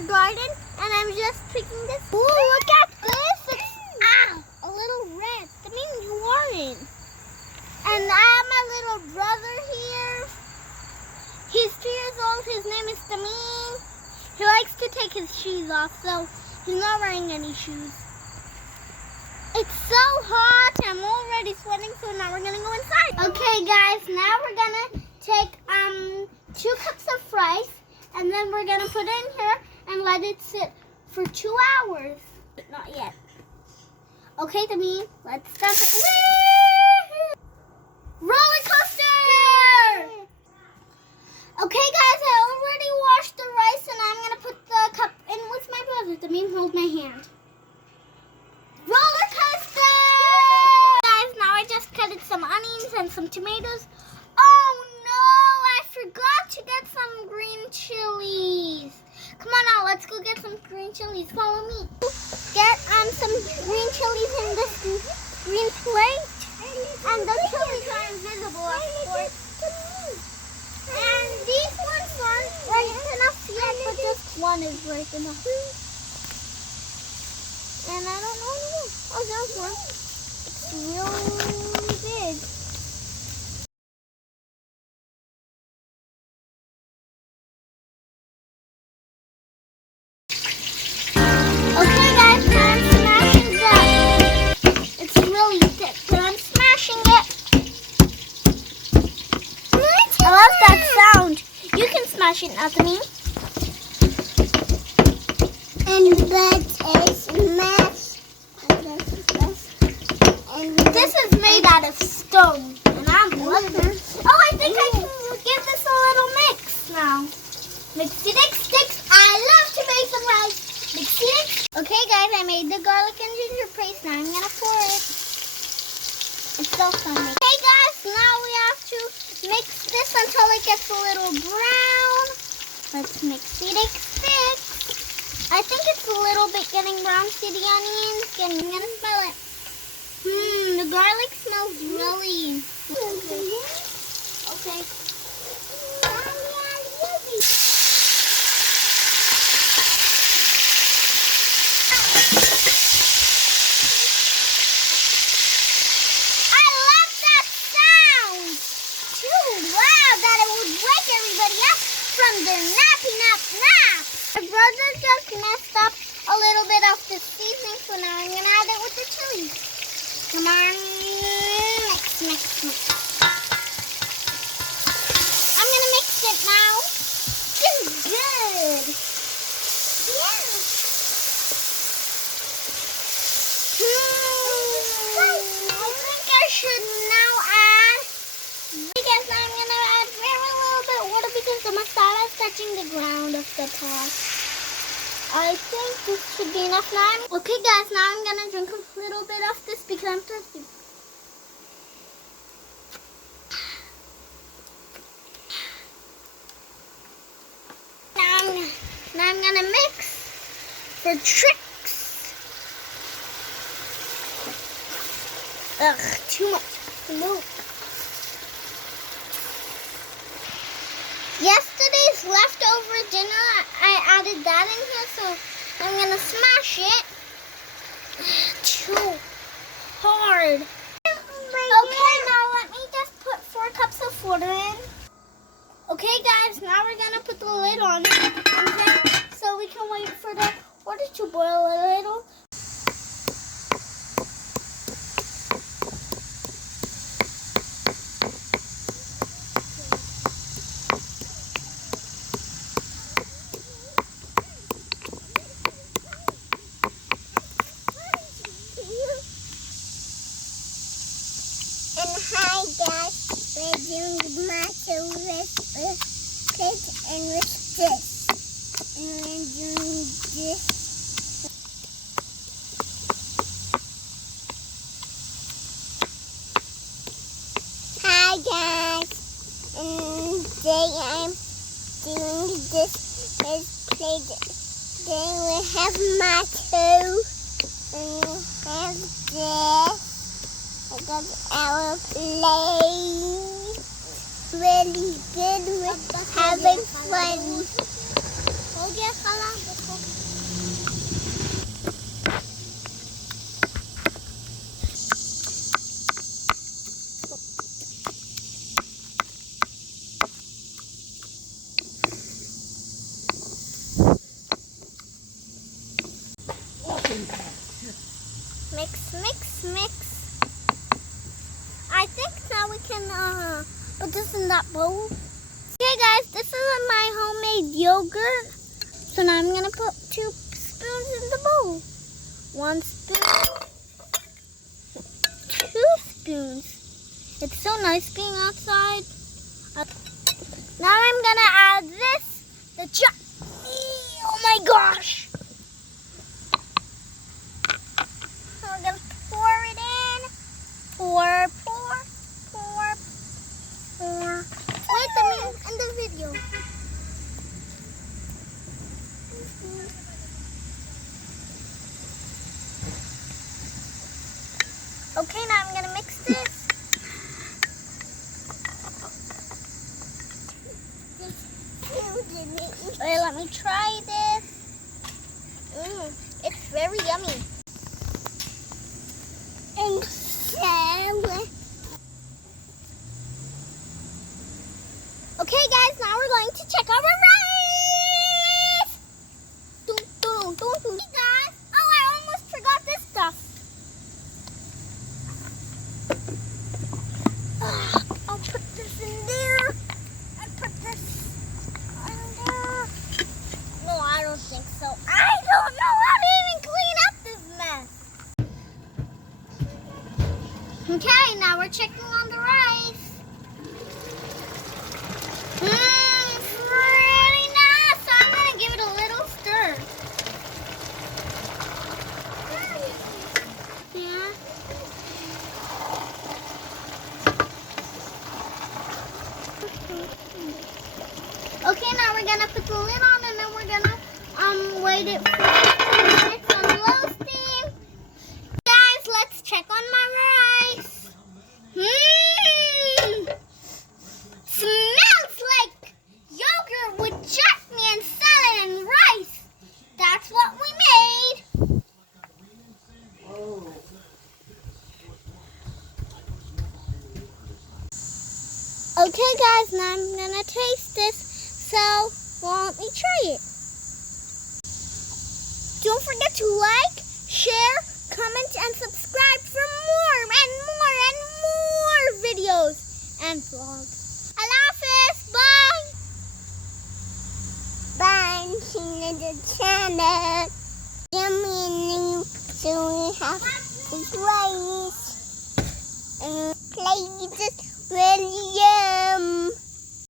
our garden, and I'm just picking this. Ooh, look at this! It's a little red. That means you aren't. And I have my little brother here. He's 2 years old. His name is Hameem. He likes to take his shoes off, so he's not wearing any shoes. It's so hot. I'm already sweating, so now we're gonna go inside. Okay, guys. Now we're gonna take 2 cups of rice, and then we're gonna put it in here and let it sit for 2 hours. But not yet. Okay, Hameem, let's start it. Roller coaster! Okay, guys, I already washed the rice, and I'm gonna put the cup in with my brother. Hameem, hold my hand. Roller coaster! Guys, now I just cut in some onions and some tomatoes. Oh no, I forgot to get some green chilies. Come on now, let's go get some green chilies. Follow me. Get some green chilies in this green plate. And the chilies are invisible, of course. And these ones aren't ripe enough yet, but just one is ripe enough. And I don't know anymore. Oh, there's one. It's really big. Okay, guys, now I'm smashing that. It's really thick, but I'm smashing it. I love that sound. You can smash it, not me. And that is mashed. And this is made out of stone, and I'm loving it. Oh, I think I can give this a little mix now. Mixy sticks. I love to make some rice. Mixy dicks. Okay, guys, I made the garlic and ginger paste. Now I'm gonna pour it. It's so funny. Okay, guys, now we have to mix this until it gets a little brown. Let's mixy sticks. I think it's a little bit getting brown. See the onions? I'm gonna smell it. The garlic smells really good. Okay. I love that sound too. Wow, that it would wake everybody up from their nappy nap. My brother just messed up a little bit of the seasoning, so now I'm gonna add it with the chili. Come on, mix. I'm gonna mix it now. This is good. Yeah. I think I should now add. Because I'm gonna add very little bit of water because the masala is touching the ground of the pot. I think this should be enough now. Okay, guys, now I'm gonna drink a little bit of this because I'm thirsty. Now I'm gonna mix for tricks. Ugh, too much milk. Yesterday's leftover dinner, I added that in here, so I'm gonna smash it. Too hard. Okay, now let me just put 4 cups of water in. Okay, guys, now we're gonna put the lid on it, so we can wait for the water to boil a little. Hi guys, we're doing tomato with plate and with this. And we're doing this. Hi guys, and today I'm doing this plate. Then we have tomato and we have this. I got our plate. Really good with having fun. dia kalah buku. Mix. I think now we can put this in that bowl. Okay guys, this is my homemade yogurt. So now I'm gonna put 2 spoons in the bowl. 1 spoon, 2 spoons. It's so nice being outside. Now I'm gonna add this, the chutney. Oh my gosh. We're gonna pour it in. Pour. Wait a minute in the video. Okay, now I'm gonna mix this. Wait, let me try this. It's very yummy. Okay guys, now we're going to check our rice. Hey guys, oh, I almost forgot this stuff. I'll put this in there. I put this under. No, I don't think so. I don't know how to even clean up this mess. Okay, now we're checking on the rice. It's really nice. So I'm going to give it a little stir. Yeah. Okay, now we're going to put the lid on and then we're going to wait it for 15 minutes on low steam. Guys, let's check on my rice. Smells like yogurt with chutney and salad and rice. That's what we made. Okay guys, now I'm gonna taste this. So, let me try it. Don't forget to like, share, comment, and subscribe for more videos and vlogs. Hafiz, bye! Bye, see the channel. Yummy, so we have this rice. And play this really yum.